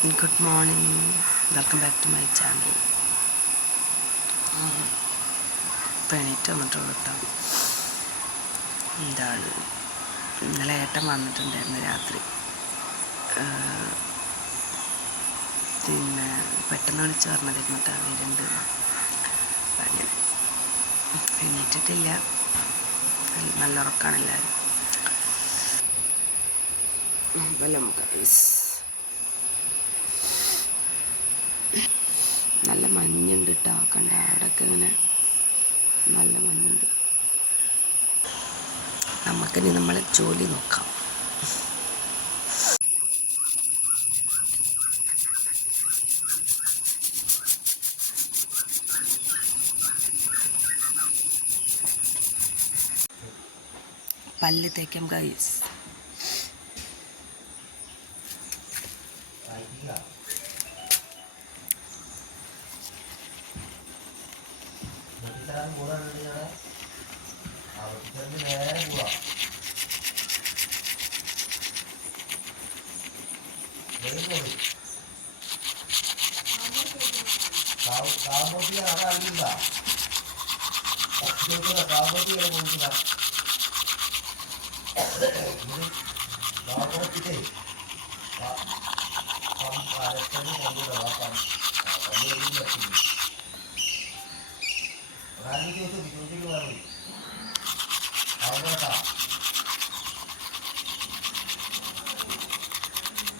Good morning, welcome back to my channel. എണീറ്റ് വന്നിട്ടുള്ളൂ കേട്ടോ. എന്താണ് ഇന്നലെ ഏട്ടൻ വന്നിട്ടുണ്ടായിരുന്നു രാത്രി. പിന്നെ പെട്ടെന്ന് വിളിച്ച് പറഞ്ഞതായിരുന്നു കേട്ടോ വരുന്നുണ്ട്. അങ്ങനെ എണീറ്റിട്ടില്ല, നല്ല ഉറക്കമാണ് എല്ലാവരും. നല്ല മഞ്ഞുണ്ട് കേട്ടോ, കണ്ട അവിടെയൊക്കെ ഇങ്ങനെ നല്ല മഞ്ഞുണ്ട്. നമുക്കിനി നമ്മളെ ജോലി നോക്കാം. പല്ല് തേക്കാം ഗൈസ്.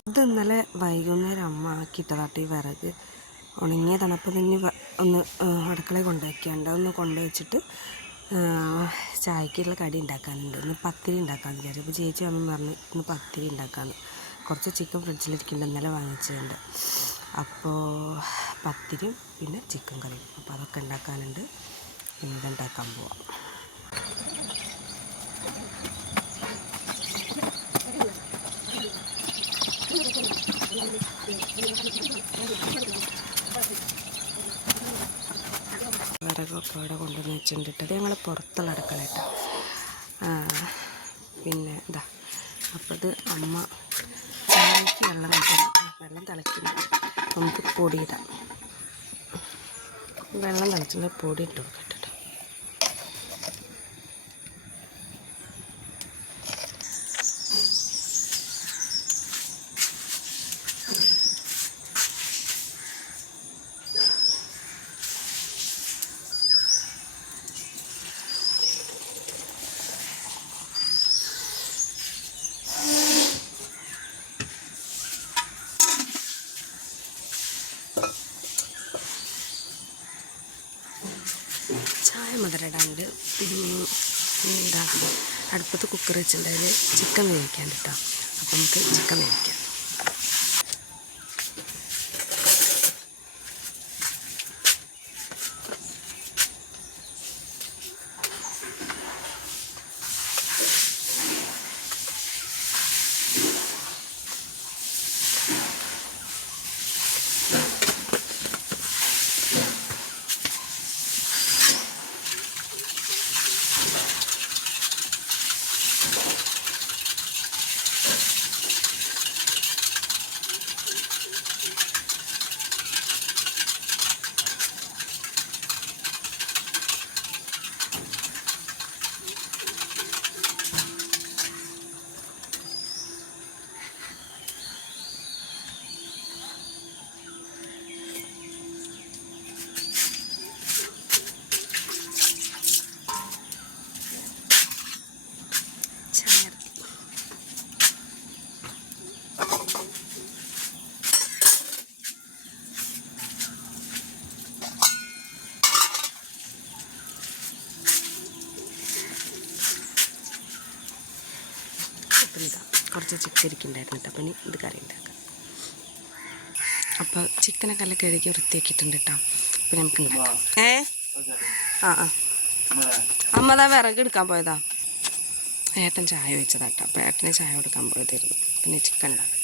ഇത് ഇന്നലെ വൈകുന്നേരം അമ്മ ആക്കിയിട്ടതാട്ടി വിറക് ഉണങ്ങിയ തണുപ്പ് തന്നെ ഒന്ന് അടുക്കളയിൽ കൊണ്ടുവയ്ക്കാണ്ട് ഒന്ന് കൊണ്ടുവച്ചിട്ട് ചായക്കുള്ള കടി ഉണ്ടാക്കാനുണ്ട്. ഇന്ന് പത്തിരി ഉണ്ടാക്കാമെന്ന് വിചാരിച്ചു. അപ്പോൾ ചേച്ചി വന്നു പറഞ്ഞ് ഇന്ന് പത്തിരി ഉണ്ടാക്കാമെന്ന്. കുറച്ച് ചിക്കൻ ഫ്രിഡ്ജിലിരിക്കുന്നുണ്ട്, ഇന്നലെ വാങ്ങിച്ചതുണ്ട്. അപ്പോൾ പത്തിരിയും പിന്നെ ചിക്കൻ കറിയും, അപ്പോൾ അതൊക്കെ ഉണ്ടാക്കാനുണ്ട്. പിന്നെ ഇതുണ്ടാക്കാൻ പോവാം. വിറകൊക്കെ അവിടെ കൊണ്ടുവന്ന് വെച്ചിട്ടുണ്ട്. അത് ഞങ്ങൾ പുറത്തുള്ള അടുക്കളയിട്ട. പിന്നെ ഇതാ അപ്പോൾ ഇത് അമ്മ ചായക്ക് വെള്ളം തിളയ്ക്കുന്നു. നമുക്ക് പൊടിയിടാം. വെള്ളം തിളച്ചിട്ട് പൊടി ഇട്ട് കൊടുക്കട്ടെ. ചായ മുതലിടാണ്ട്. എന്താ അടുപ്പത്ത് കുക്കർ വെച്ചിട്ടുണ്ടെങ്കിൽ ചിക്കൻ വേവിക്കാൻ കേട്ടോ. അപ്പം നമുക്ക് ചിക്കൻ വേവിക്കാം. കുറച്ച് ചിക്കൻ ഇരിക്കുന്നുണ്ടായിരുന്നു കേട്ടോ. അപ്പം ഇനി ഇത് കറി ഉണ്ടാക്കാം. അപ്പോൾ ചിക്കനൊക്കെ നല്ല കഴുകി വൃത്തിയാക്കിയിട്ടുണ്ട് കേട്ടോ. അപ്പം നമുക്ക് ഉണ്ടാക്കാം. അമ്മതാ വിറക് എടുക്കാൻ പോയതാ. ഏട്ടൻ ചായ വെച്ചതാ കേട്ടോ. അപ്പോൾ ഏട്ടന് ചായ കൊടുക്കാൻ പോയതായിരുന്നു. പിന്നെ ചിക്കൻ ഉണ്ടാക്കാം.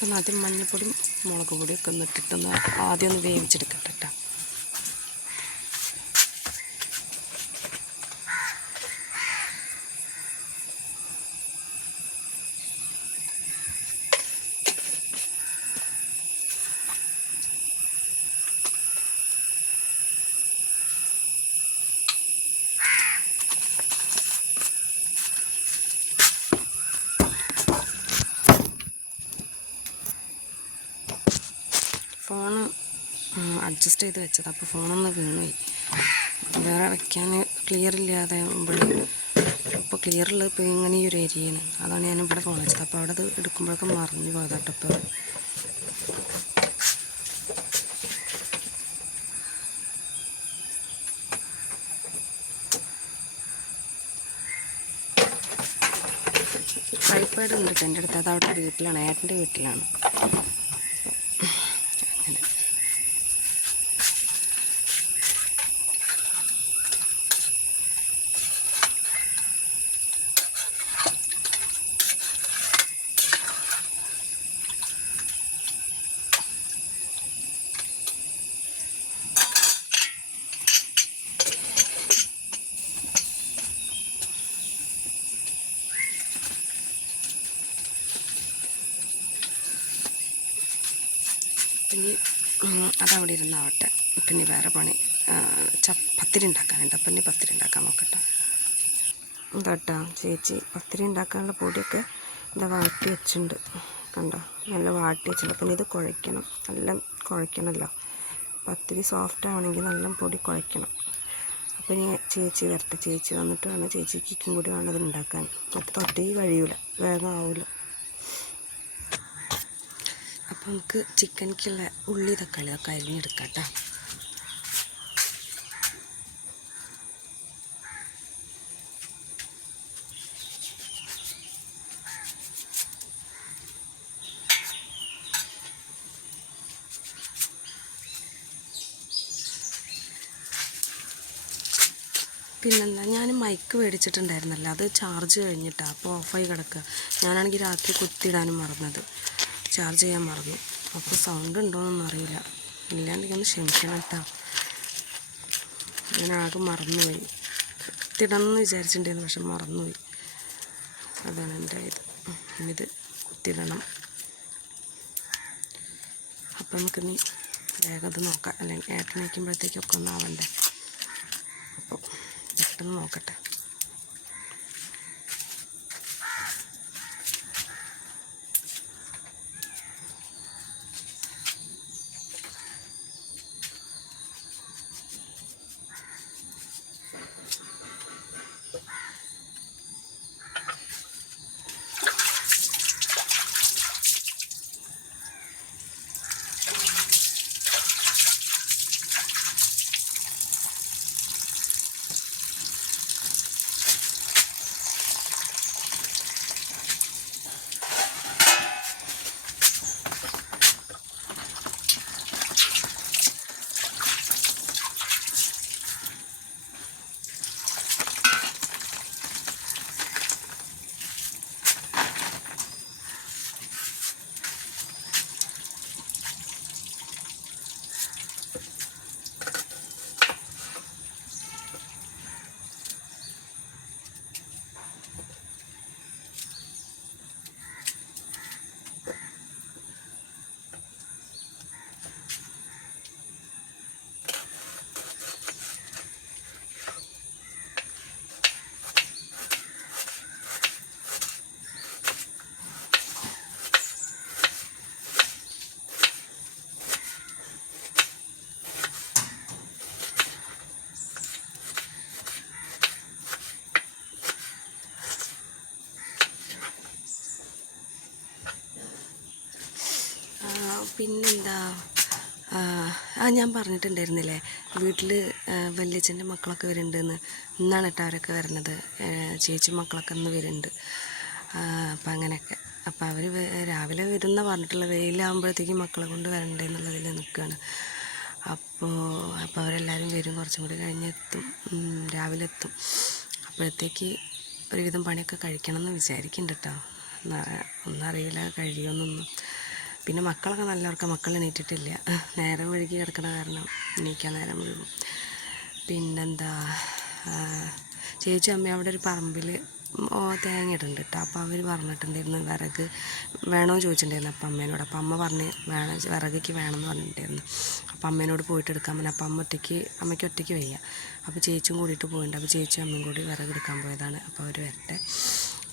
അപ്പം ആദ്യം മഞ്ഞൾപ്പൊടിയും മുളക് പൊടിയൊക്കെ ഒന്ന് ഇട്ടിട്ടൊന്ന് ആദ്യം ഒന്ന് വേവിച്ചെടുക്കട്ടെ കേട്ടോ. ഫോണ് അഡ്ജസ്റ്റ് ചെയ്ത് വെച്ചത്, അപ്പോൾ ഫോണൊന്ന് വീണുപോയി. വേറെ വയ്ക്കാൻ ക്ലിയർ ഇല്ലാതെ ആകുമ്പോഴേ, ഇപ്പോൾ ക്ലിയറുള്ളത് ഇപ്പോൾ ഇങ്ങനെ ഈ ഒരു ഏരിയയാണ്, അതാണ് ഞാനിവിടെ ഫോൺ വെച്ചത്. അപ്പോൾ അവിടെ അത് എടുക്കുമ്പോഴൊക്കെ മറിഞ്ഞു പോയതാട്ടോ. ഇപ്പോൾ ട്രൈപാഡ് ഉണ്ട് കേട്ടോ എൻ്റെ അടുത്ത്, അത് അവിടെ വീട്ടിലാണ്, ഏട്ടൻ്റെ വീട്ടിലാണ്. അങ്ങനെ പിന്നെ അതവിടെ ഇരുന്നാവട്ടെ. പിന്നെ വേറെ പണി പത്തിരി ഉണ്ടാക്കാനുണ്ട്. അപ്പം ഇനി പത്തിരി ഉണ്ടാക്കാൻ നോക്കട്ടെ. എന്താട്ടാ ചേച്ചി പത്തിരി ഉണ്ടാക്കാനുള്ള പൊടിയൊക്കെ എന്താ വാട്ടി വെച്ചിട്ടുണ്ട്, കണ്ടോ, നല്ല വാട്ടി വെച്ചിട്ടുണ്ട്. പിന്നെ ഇത് കുഴയ്ക്കണം, നല്ല കുഴയ്ക്കണമല്ലോ, പത്തിരി സോഫ്റ്റ് ആവണമെങ്കിൽ നല്ല പൊടി കുഴയ്ക്കണം. അപ്പം ഇനി ചേച്ചി വരട്ടെ, ചേച്ചി വന്നിട്ട് വേണം, ചേച്ചിക്കും കൂടി വേണം ഇത് ഉണ്ടാക്കാൻ. ഒറ്റയ്ക്ക് കഴിയൂല, വേഗം ആവില്ല. അപ്പോൾ നമുക്ക് ചിക്കനിക്കുള്ള ഉള്ളി തക്കാളി ഒക്കെ അരിഞ്ഞെടുക്കാം കേട്ടോ. പിന്നെന്താ, ഞാൻ മൈക്ക് മേടിച്ചിട്ടുണ്ടായിരുന്നല്ലോ, അത് ചാർജ് കഴിഞ്ഞിട്ടാണ്, അപ്പോൾ ഓഫായി കിടക്കുക. ഞാനാണെങ്കിൽ രാത്രി കുത്തിയിടാനും മറന്നത്, ചാർജ് ചെയ്യാൻ മറന്നു. അപ്പോൾ സൗണ്ട് ഉണ്ടോയെന്നൊന്നും അറിയില്ല, ഇല്ലാണ്ടെങ്കിൽ ഒന്ന് ക്ഷമിക്കണം കേട്ടോ. ഞാനാകെ മറന്നുപോയി, കുത്തിയിടണമെന്ന് വിചാരിച്ചിട്ടുണ്ടായിരുന്നു, പക്ഷെ മറന്നുപോയി. അതാണ് എൻ്റെ ഇത് കുത്തിയിടണം. അപ്പം നമുക്കിനി വേഗം അത് നോക്കാം, അല്ലെങ്കിൽ ഏട്ടൻ വയ്ക്കുമ്പോഴത്തേക്കൊക്കെ ഒന്നാവണ്ടേ. അപ്പോൾ പെട്ടെന്ന് നോക്കട്ടെ. പിന്നെന്താ, ഞാൻ പറഞ്ഞിട്ടുണ്ടായിരുന്നില്ലേ വീട്ടിൽ വല്യച്ഛൻ്റെ മക്കളൊക്കെ വരുന്നുണ്ടെന്ന്. ഇന്നാണ് കേട്ടോ അവരൊക്കെ വരുന്നത്, ചേച്ചി മക്കളൊക്കെ ഇന്ന് വരുന്നുണ്ട്. അപ്പം അങ്ങനെയൊക്കെ, അപ്പോൾ അവർ രാവിലെ വരുന്ന പറഞ്ഞിട്ടുള്ള, വെയിലാകുമ്പോഴത്തേക്കും മക്കളെ കൊണ്ട് വരണ്ടേ എന്നുള്ളതിൽ നിൽക്കുകയാണ്. അപ്പോൾ അവരെല്ലാവരും വരും, കുറച്ചും കൂടി കഴിഞ്ഞെത്തും, രാവിലെ എത്തും. അപ്പോഴത്തേക്ക് ഒരുവിധം പണിയൊക്കെ കഴിക്കണം എന്ന് വിചാരിക്കുന്നുണ്ട് കേട്ടോ. ഒന്നും അറിയില്ല കഴിയുമെന്നൊന്നും. പിന്നെ മക്കളൊക്കെ നല്ല ഉറക്കം, മക്കൾ എണീറ്റിട്ടില്ല. നേരം വഴുകി കിടക്കണ കാരണം എണീക്കാൻ നേരം വഴുകും. പിന്നെന്താ, ചേച്ചി അമ്മ അവിടെ ഒരു പറമ്പിൽ തേങ്ങ ഇടുന്നുണ്ട് കേട്ടോ. അപ്പോൾ അവർ പറഞ്ഞിട്ടുണ്ടായിരുന്നു വിറക് വേണോ ചോദിച്ചിട്ടുണ്ടായിരുന്നു അപ്പം അമ്മേനോട്. അപ്പം അമ്മ പറഞ്ഞ് വേണം, വിറകൊക്കെ വേണമെന്ന് പറഞ്ഞിട്ടുണ്ടായിരുന്നു. അപ്പം അമ്മേനോട് പോയിട്ട് എടുക്കാൻ പറഞ്ഞു. അപ്പം അമ്മയ്ക്ക് ഒറ്റയ്ക്ക് വയ്യ. അപ്പോൾ ചേച്ചിയും കൂടിയിട്ട് പോയിട്ടുണ്ട്. അപ്പോൾ ചേച്ചിയും അമ്മയും കൂടി വിറകെടുക്കാൻ പോയതാണ്. അപ്പോൾ അവർ വരട്ടെ.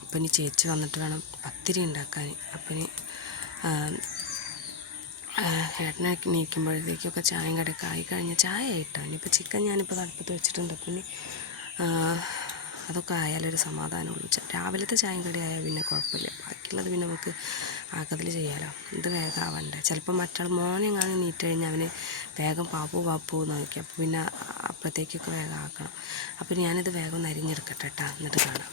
അപ്പം ഇനി ചേച്ചി വന്നിട്ട് വേണം പത്തിരി ഉണ്ടാക്കാൻ. അപ്പം ഇനി ഏട്ടനെ നീക്കുമ്പോഴത്തേക്കൊക്കെ ചായയും കടയൊക്കെ ആയി കഴിഞ്ഞ് ചായ ആയിട്ടോ. ഇനിയിപ്പോൾ ചിക്കൻ ഞാനിപ്പോൾ അടുപ്പത്ത് വെച്ചിട്ടുണ്ട്. പിന്നെ അതൊക്കെ ആയാലൊരു സമാധാനമുള്ളൂ. രാവിലത്തെ ചായയും കടി ആയാൽ പിന്നെ കുഴപ്പമില്ല, ബാക്കിയുള്ളത് പിന്നെ നമുക്ക് ആക്കത്തിൽ ചെയ്യാമല്ലോ. ഇത് വേഗം ആവണ്ടേ. ചിലപ്പോൾ മറ്റാൾ മോനെങ്ങാനും നീറ്റ് കഴിഞ്ഞാൽ അവന് വേഗം പാപ്പു എന്ന് നോക്കി. അപ്പോൾ പിന്നെ അപ്പോഴത്തേക്കൊക്കെ വേഗം ആക്കണം. അപ്പോൾ ഞാനിത് വേഗം ഒന്ന് അരിഞ്ഞെടുക്കട്ടെ കേട്ടോ, എന്നിട്ട് കാണാം.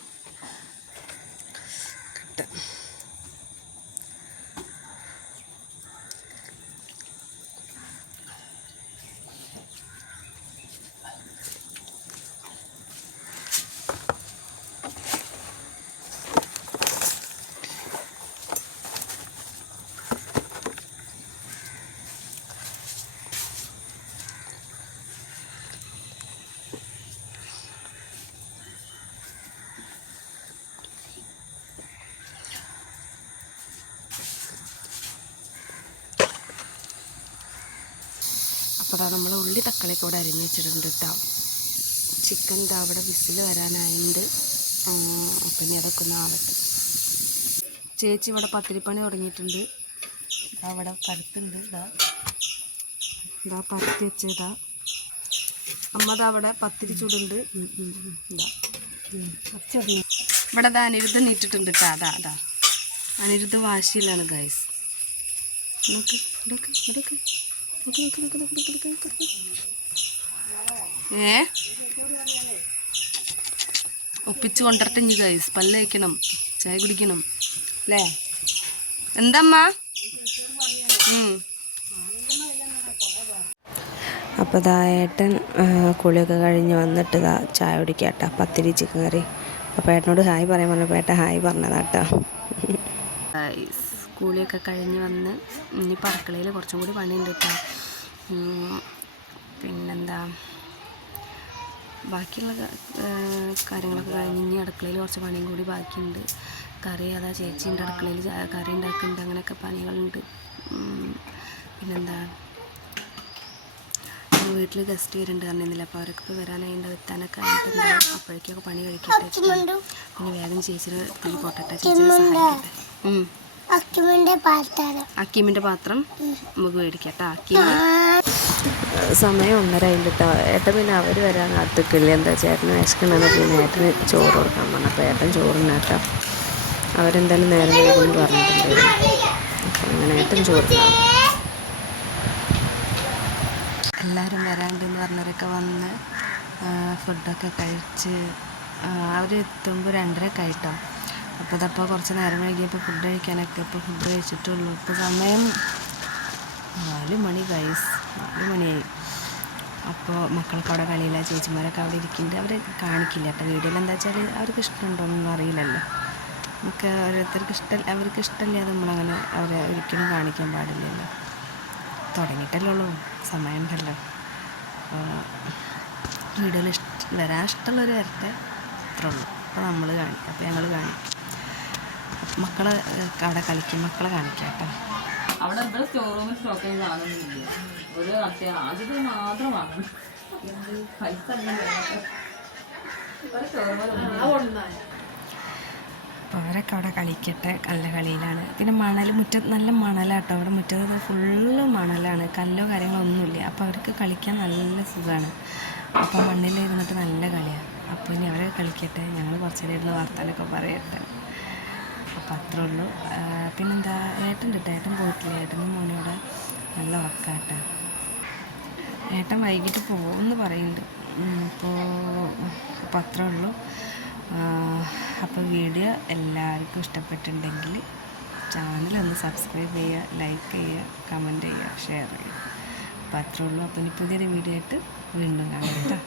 അപ്പോൾ നമ്മൾ ഉള്ളി തക്കാളിയൊക്കെ ഇവിടെ അരിഞ്ഞ് വെച്ചിട്ടുണ്ട് കേട്ടോ. ചിക്കൻ അവിടെ വിസിൽ വരാനായിട്ട്. അപ്പം ഇനി അതൊക്കെ ഒന്ന് ആവട്ടെ. ചേച്ചി ഇവിടെ പത്തിരിപ്പണി തുടങ്ങിയിട്ടുണ്ട്. അവിടെ പരത്തുണ്ട്. ഇതാ പരത്തി വെച്ചതാ. അമ്മ അവിടെ പത്തിരി ചൂടുണ്ട്. ഇവിടെ അതാ അനിരുദ്ധ നീട്ടിട്ടുണ്ട് കേട്ടോ. അതാ അനിരുദ്ധ വാശിയിലാണ് ഗൈസ്. ഒപ്പിച്ച് കൊണ്ടിട്ട് ഇനി ഗൈസ് പല്ല് കഴിക്കണം, ചായ കുടിക്കണം അല്ലേ? എന്തമ്മ? അപ്പോൾ ഇതാ ഏട്ടൻ കുളിയൊക്കെ കഴിഞ്ഞ് വന്നിട്ട് ഇതാ ചായ കുടിക്കാട്ടോ, പത്തിരി ചിക്കൻ കറി. അപ്പോൾ ഏട്ടനോട് ഹായ് പറയാൻ പറഞ്ഞപ്പോൾ ഏട്ടൻ ഹായ് പറഞ്ഞതാട്ടോ. കുളിയൊക്കെ കഴിഞ്ഞ് വന്ന് ഇനിയിപ്പോൾ അടുക്കളയിൽ കുറച്ചും കൂടി പണിയുണ്ട് കേട്ടോ. പിന്നെന്താ, ബാക്കിയുള്ള കാര്യങ്ങളൊക്കെ കഴിഞ്ഞ് ഇനി അടുക്കളയിൽ കുറച്ച് പണിയും കൂടി ബാക്കിയുണ്ട്. കറി അതാ ചേച്ചീൻ്റെ അടുക്കളയിൽ കറി ഉണ്ടാക്കുന്നുണ്ട്, അങ്ങനെയൊക്കെ പണികളുണ്ട്. പിന്നെന്താ, വീട്ടിൽ ഗസ്റ്റ് വരുന്നുണ്ട് പറഞ്ഞിരുന്നില്ല. അപ്പോൾ അവരൊക്കെ ഇപ്പോൾ വരാനായിട്ട് എത്താനൊക്കെ ആയിട്ടുണ്ടാവും. അപ്പോഴേക്കൊക്കെ പണി കഴിക്കട്ടെ. പിന്നെ വേഗം ചേച്ചിയുടെ തീ പൊട്ടട്ടെ, ചേച്ചിയെ സഹായിക്കട്ടെ. അക്കീമിൻ്റെ പാത്രം നമുക്ക് മേടിക്കാം കേട്ടോ. അക്കീമ് സമയം 1:30 കേട്ടോ. ഏട്ടൻ പിന്നെ അവർ വരാൻ കാത്തിക്കില്ല. എന്താ ചേട്ടന് വിശക്കണമെന്ന് പിന്നെ ഏട്ടന് ചോറ് കൊടുക്കാൻ പറഞ്ഞു. അപ്പോൾ ഏട്ടൻ ചോറിന് കേട്ടോ. അവരെന്തായാലും നേരം കൊണ്ട് പറഞ്ഞിട്ടുണ്ടായിരുന്നു. അപ്പം അങ്ങനെ ഏട്ടൻ ചോറിന്. എല്ലാവരും വരാണ്ടെന്ന് പറഞ്ഞവരൊക്കെ വന്ന് ഫുഡൊക്കെ കഴിച്ച് അവർ എത്തുമ്പോൾ 2:30 ആയിട്ടോ. അപ്പോൾ അതപ്പോൾ കുറച്ച് നേരം വൈകിയപ്പോൾ ഫുഡ് കഴിക്കാനൊക്കെ ഇപ്പോൾ ഫുഡ് കഴിച്ചിട്ടുള്ളൂ. ഇപ്പോൾ സമയം 4 മണി ഗൈസ്, 4 മണിയായി. അപ്പോൾ മക്കൾക്ക് അവിടെ കളിയില്ല, ചേച്ചിമാരൊക്കെ അവിടെ ഇരിക്കുന്നുണ്ട്. അവർ കാണിക്കില്ല കേട്ടോ വീഡിയോയിൽ. എന്താ വെച്ചാൽ അവർക്ക് ഇഷ്ടമുണ്ടോയെന്നൊന്നും അറിയില്ലല്ലോ. നമുക്ക് ഓരോരുത്തർക്ക് അവർക്ക് ഇഷ്ടമില്ലാതെ നമ്മളങ്ങനെ അവരെ ഒരിക്കലും കാണിക്കാൻ പാടില്ലല്ലോ. തുടങ്ങിയിട്ടല്ലേ ഉള്ളൂ, സമയമുണ്ടല്ലോ. വീഡിയോയിൽ വരാൻ ഇഷ്ടമുള്ളവർ വരട്ടെ, അത്രേ ഉള്ളൂ. അപ്പോൾ നമ്മൾ കാണിക്കാം. അപ്പോൾ ഞങ്ങൾ കാണിക്കും. മക്കളെ അവിടെ കളിക്കും, മക്കളെ കാണിക്കാം കേട്ടോ. അവിടെ എന്താ സ്റ്റോർ റൂമിൽ സ്റ്റോക്ക് ചെയ്ത് കാണുന്നില്ല. ഒരു ആദ്യത്തെ മാത്രം വാങ്ങണം. പൈസ അപ്പോൾ അവരൊക്കെ അവിടെ കളിക്കട്ടെ, നല്ല കളിയിലാണ്. പിന്നെ മുറ്റത്ത് നല്ല മണലാട്ടോ. അവിടെ മുറ്റത്ത് ഫുള്ള് മണലാണ്, കല്ലോ കാര്യങ്ങളോ ഒന്നുമില്ല. അപ്പോൾ അവർക്ക് കളിക്കാൻ നല്ല സുഖമാണ്. അപ്പോൾ മണ്ണിലിരുന്നിട്ട് നല്ല കളിയാണ്. അപ്പോൾ ഇനി അവരെ കളിക്കട്ടെ, ഞങ്ങൾ കുറച്ച് നേരം ഇരുന്ന് വർത്താനൊക്കെ പറയട്ടെ. അപ്പോൾ അത്രേ ഉള്ളൂ. പിന്നെന്താ, ഏട്ടൻ കിട്ടും, ഏട്ടൻ പോയിട്ടില്ല. ഏട്ടനും മോനോടെ നല്ല ഉറക്കാട്ടെ. ഏട്ടൻ വൈകിട്ട് പോകുമെന്ന് പറയുന്നുണ്ട്. അപ്പോൾ അത്രേ ഉള്ളൂ. അപ്പോൾ വീഡിയോ എല്ലാവർക്കും ഇഷ്ടപ്പെട്ടിട്ടുണ്ടെങ്കിൽ ചാനലൊന്ന് സബ്സ്ക്രൈബ് ചെയ്യുക, ലൈക്ക് ചെയ്യുക, കമൻറ്റ് ചെയ്യുക, ഷെയർ ചെയ്യുക. അപ്പോൾ അത്രേ ഉള്ളൂ. അപ്പോൾ ഇനി പുതിയൊരു വീഡിയോ ആയിട്ട് വീണ്ടും കാണാം കേട്ടോ.